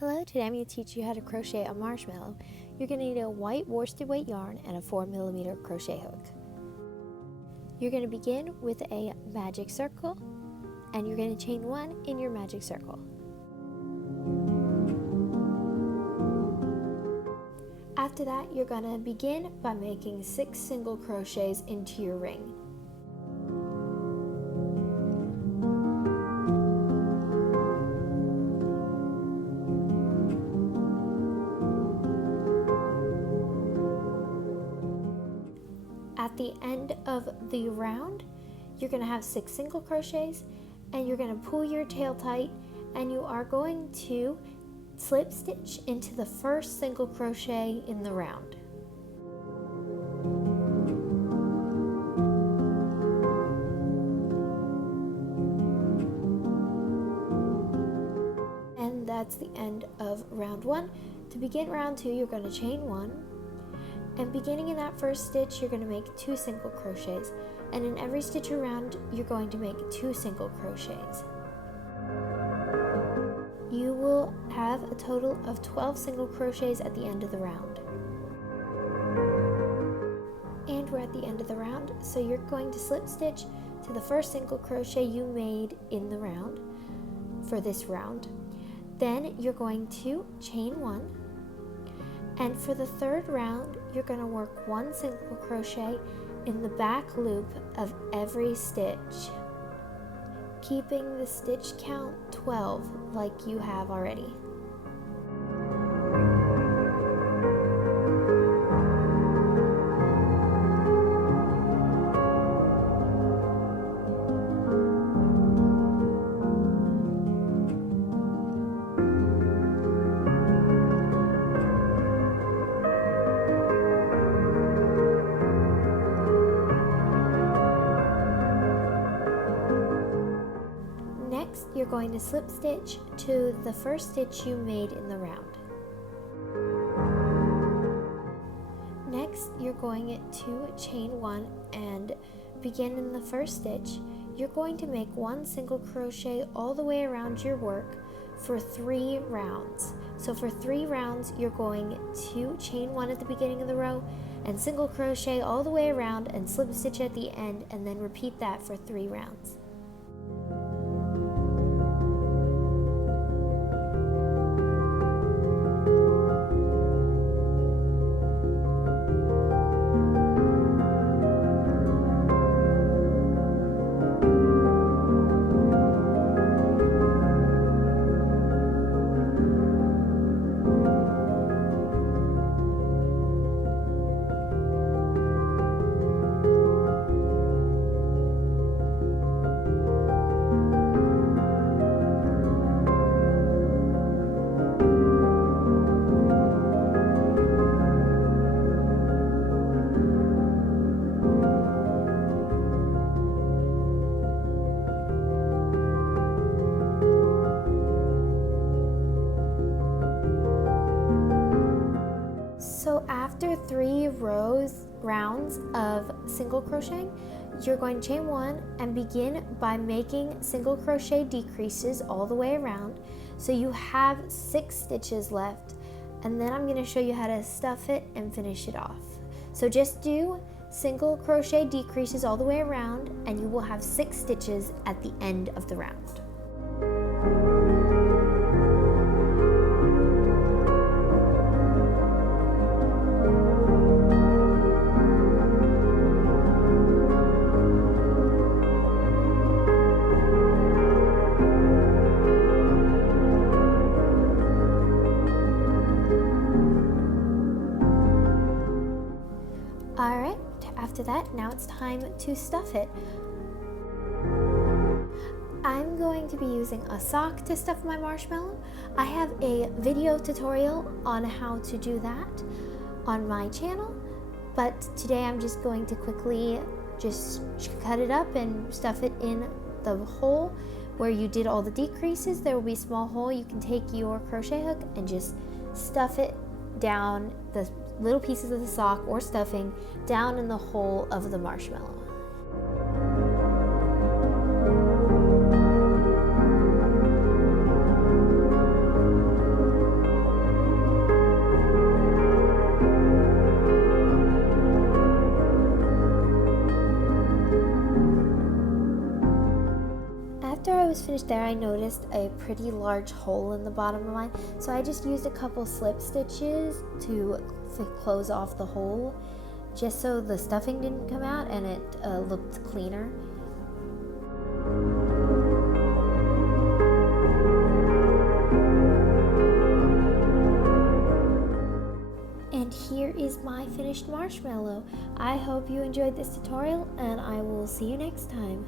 Hello, today I'm going to teach you how to crochet a marshmallow. You're going to need a white worsted weight yarn and a 4mm crochet hook. You're going to begin with a magic circle and you're going to chain 1 in your magic circle. After that, you're going to begin by making 6 single crochets into your ring. At the end of the round, you're going to have 6 single crochets and you're going to pull your tail tight and you are going to slip stitch into the first single crochet in the round. And that's the end of round 1. To begin round 2, you're going to chain 1. And beginning in that first stitch, you're going to make 2 single crochets, and in every stitch around you're going to make 2 single crochets. You will have a total of 12 single crochets at the end of the round. And we're at the end of the round, so you're going to slip stitch to the first single crochet you made in the round for this round. Then you're going to chain 1. And for the third round, you're going to work 1 single crochet in the back loop of every stitch, keeping the stitch count 12 like you have already. Next, you're going to slip stitch to the first stitch you made in the round. Next, you're going to chain 1 and begin in the first stitch. You're going to make 1 single crochet all the way around your work for 3 rounds. So for 3 rounds, you're going to chain 1 at the beginning of the row and single crochet all the way around and slip stitch at the end, and then repeat that for 3 rounds. So after 3 rounds of single crocheting, you're going to chain 1 and begin by making single crochet decreases all the way around. So you have 6 stitches left, and then I'm going to show you how to stuff it and finish it off. So just do single crochet decreases all the way around and you will have 6 stitches at the end of the round. Alright, after that, now it's time to stuff it. I'm going to be using a sock to stuff my marshmallow. I have a video tutorial on how to do that on my channel, but today I'm just going to quickly just cut it up and stuff it in the hole where you did all the decreases. There will be a small hole. You can take your crochet hook and just stuff it down, the little pieces of the sock or stuffing down in the hole of the marshmallow. was finished there, I noticed a pretty large hole in the bottom of mine, so I just used a couple slip stitches to close off the hole, just so the stuffing didn't come out and it looked cleaner. And here is my finished marshmallow. I hope you enjoyed this tutorial, and I will see you next time.